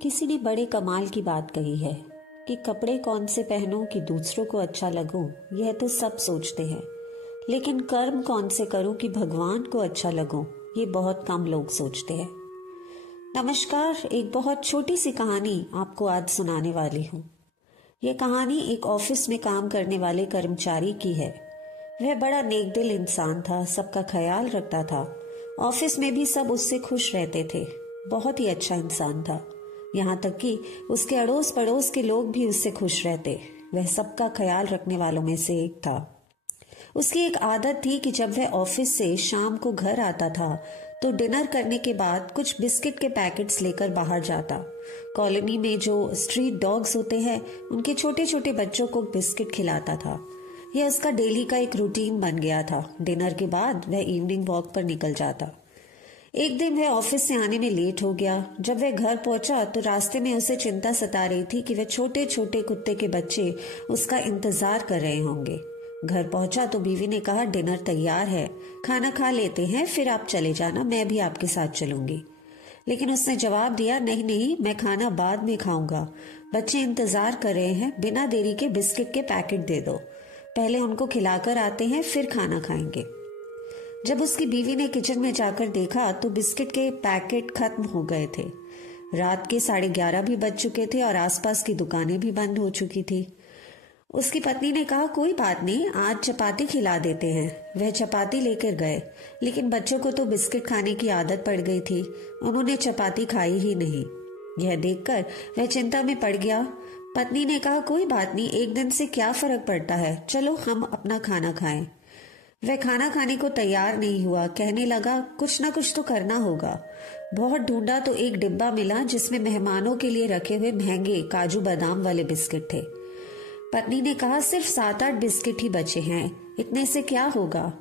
किसी ने बड़े कमाल की बात कही है कि कपड़े कौन से पहनूं कि दूसरों को अच्छा लगूं, यह तो सब सोचते हैं, लेकिन कर्म कौन से करूं कि भगवान को अच्छा लगूं, ये बहुत कम लोग सोचते हैं। नमस्कार, एक बहुत छोटी सी कहानी आपको आज सुनाने वाली हूँ। यह कहानी एक ऑफिस में काम करने वाले कर्मचारी की है। वह बड़ा नेकदिल इंसान था, सबका ख्याल रखता था। ऑफिस में भी सब उससे खुश रहते थे। बहुत ही अच्छा इंसान था, यहाँ तक कि उसके अड़ोस पड़ोस के लोग भी उससे खुश रहते। वह सबका ख्याल रखने वालों में से एक था। उसकी एक आदत थी कि जब वह ऑफिस से शाम को घर आता था तो डिनर करने के बाद कुछ बिस्किट के पैकेट्स लेकर बाहर जाता। कॉलोनी में जो स्ट्रीट डॉग्स होते हैं, उनके छोटे छोटे बच्चों को बिस्किट खिलाता था। यह उसका डेली का एक रूटीन बन गया था। डिनर के बाद वह इवनिंग वॉक पर निकल जाता। एक दिन वह ऑफिस से आने में लेट हो गया। जब वह घर पहुंचा तो रास्ते में उसे चिंता सता रही थी कि वह छोटे छोटे कुत्ते के बच्चे उसका इंतजार कर रहे होंगे। घर पहुंचा तो बीवी ने कहा, डिनर तैयार है, खाना खा लेते हैं, फिर आप चले जाना, मैं भी आपके साथ चलूंगी। लेकिन उसने जवाब दिया, नहीं नहीं, मैं खाना बाद में खाऊंगा, बच्चे इंतजार कर रहे हैं, बिना देरी के बिस्किट के पैकेट दे दो, पहले उनको खिलाकर आते हैं, फिर खाना खाएंगे। जब उसकी बीवी ने किचन में जाकर देखा तो बिस्किट के पैकेट खत्म हो गए थे। रात के 11:30 भी बज चुके थे और आसपास की दुकानें भी बंद हो चुकी थी। उसकी पत्नी ने कहा, कोई बात नहीं, आज चपाती खिला देते हैं। वह चपाती लेकर गए, लेकिन बच्चों को तो बिस्किट खाने की आदत पड़ गई थी। उन्होंने चपाती खाई ही नहीं। यह देखकर वह चिंता में पड़ गया। पत्नी ने कहा, कोई बात नहीं, एक दिन से क्या फर्क पड़ता है, चलो हम अपना खाना खाएं। वह खाना खाने को तैयार नहीं हुआ। कहने लगा, कुछ ना कुछ तो करना होगा। बहुत ढूंढा तो एक डिब्बा मिला जिसमें मेहमानों के लिए रखे हुए महंगे काजू बादाम वाले बिस्किट थे। पत्नी ने कहा, सिर्फ 7-8 बिस्किट ही बचे हैं, इतने से क्या होगा।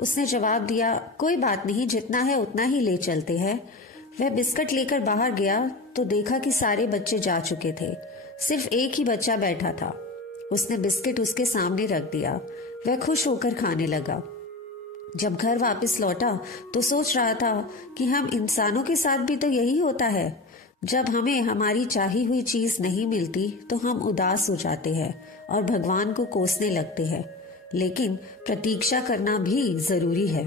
उसने जवाब दिया, कोई बात नहीं, जितना है उतना ही ले चलते हैं। वह बिस्किट लेकर बाहर गया तो देखा कि सारे बच्चे जा चुके थे, सिर्फ एक ही बच्चा बैठा था। उसने बिस्किट उसके सामने रख दिया। वह खुश होकर खाने लगा। जब घर वापस लौटा तो सोच रहा था कि हम इंसानों के साथ भी तो यही होता है। जब हमें हमारी चाही हुई चीज नहीं मिलती तो हम उदास हो जाते हैं और भगवान को कोसने लगते हैं, लेकिन प्रतीक्षा करना भी जरूरी है।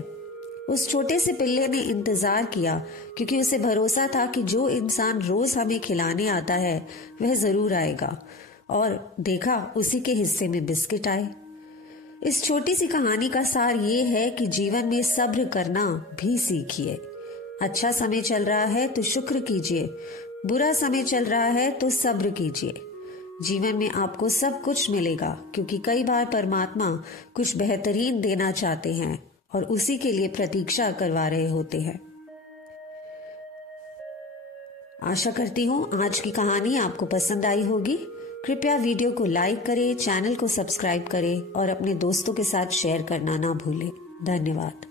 उस छोटे से पिल्ले ने इंतजार किया क्योंकि उसे भरोसा था कि जो इंसान रोज हमें खिलाने आता है वह जरूर आएगा, और देखा, उसी के हिस्से में बिस्किट आए। इस छोटी सी कहानी का सार ये है कि जीवन में सब्र करना भी सीखिए। अच्छा समय चल रहा है तो शुक्र कीजिए, बुरा समय चल रहा है तो सब्र कीजिए। जीवन में आपको सब कुछ मिलेगा, क्योंकि कई बार परमात्मा कुछ बेहतरीन देना चाहते हैं और उसी के लिए प्रतीक्षा करवा रहे होते हैं। आशा करती हूँ आज की कहानी आपको पसंद आई होगी। कृपया वीडियो को लाइक करें, चैनल को सब्सक्राइब करें और अपने दोस्तों के साथ शेयर करना ना भूलें। धन्यवाद।